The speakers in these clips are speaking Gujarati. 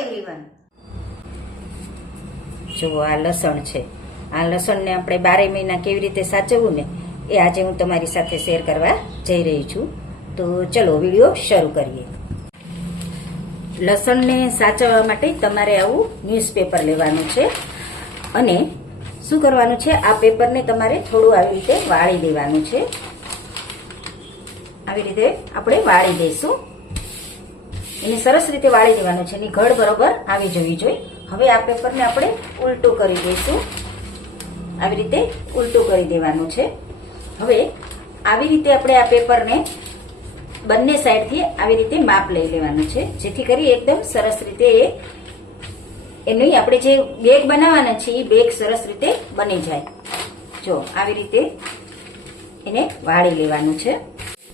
એવરીવન, જુઓ આ લસણ છે. આ લસણને આપણે 12 મહિના કેવી રીતે સાચવવું ને એ આજે હું તમારી સાથે શેર કરવા જઈ રહી છું. તો ચલો વિડીયો શરૂ કરીએ. લસણને સાચવવા માટે તમારે આવું ન્યૂઝપેપર લેવાનું છે અને શું કરવાનું છે, આ પેપરને તમારે થોડું આવી રીતે વાળી દેવાનું છે. આવી રીતે આપણે વાળી દઈશું. એને સરસ રીતે વાળી દેવાનું છે. એની ઘડ બરોબર આવી જવી જોઈએ. હવે આ પેપરને આપણે ઉલટું કરી દઈશું. આવી રીતે ઉલટું કરી દેવાનું છે. હવે આવી રીતે આપણે આ પેપરને બંને સાઈડથી આવી રીતે માપ લઈ લેવાનું છે, જેથી કરી એકદમ સરસ રીતે એની આપણે જે બેગ બનાવવાના છે એ બેગ સરસ રીતે બની જાય. જો આવી રીતે એને વાળી લેવાનું છે.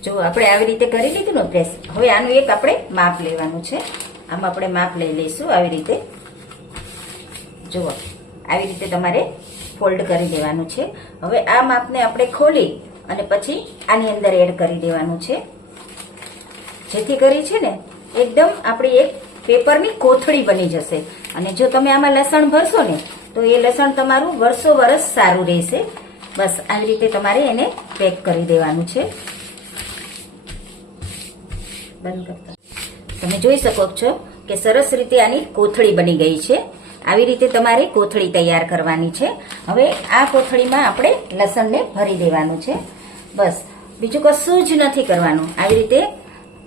જો આપણે આવી રીતે કરી લીધું ને પ્રેસ, હવે આનું એક આપણે માપ લેવાનું છે. આમ આપણે માપ લઈ લઈશું. આવી રીતે જુઓ, આવી રીતે તમારે ફોલ્ડ કરી દેવાનું છે. હવે આ માપને આપણે ખોલી અને પછી આની અંદર એડ કરી દેવાનું છે, જેથી કરી છે ને એકદમ આપણી એક પેપરની કોથળી બની જશે. અને જો તમે આમાં લસણ ભરશો ને તો એ લસણ તમારું વર્ષો વર્ષ સારું રહેશે. બસ આવી રીતે તમારે એને પેક કરી દેવાનું છે. બંધ કરતા તમે જોઈ શકો છો કે સરસ રીતે આની કોથળી બની ગઈ છે. આવી રીતે તમારે કોથળી તૈયાર કરવાની છે. હવે આ કોથળીમાં આપણે લસણને ભરી દેવાનું છે. બસ બીજું કશું જ નથી કરવાનું. આવી રીતે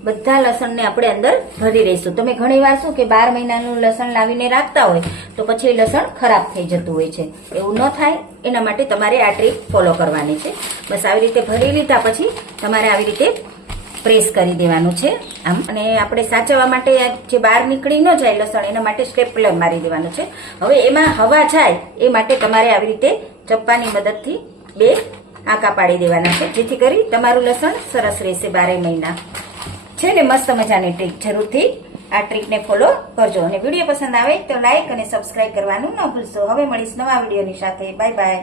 બધા લસણને આપણે અંદર ભરી દઈશું. તમે ઘણી વાર શું કે 12 મહિનાનું લસણ લાવીને રાખતા હોય તો પછી લસણ ખરાબ થઈ જતું હોય છે. એવું ન થાય એના માટે તમારે આ ટ્રીક ફોલો કરવાની છે. બસ આવી રીતે ભરી લીધા પછી તમારે આવી રીતે પ્રેસ કરી દેવાનું છે આમ. અને આપણે સાચવવા માટે જે બહાર નીકળી ન જાય લસણ, એના માટે સ્ટેપલર મારી દેવાનું છે. હવે એમાં હવા જાય એ માટે તમારે આવી રીતે ચપ્પાની મદદથી 2 આંકા પાડી દેવાના છે, જેથી કરી તમારું લસણ સરસ રહેશે 12 મહિના. છે ને મસ્ત મજાની ટ્રીક. જરૂરથી આ ટ્રીકને ફોલો કરજો. અને વિડીયો પસંદ આવે તો લાઈક અને સબસ્ક્રાઈબ કરવાનું ન ભૂલશો. હવે મળીશ નવા વિડીયોની સાથે. Bye bye.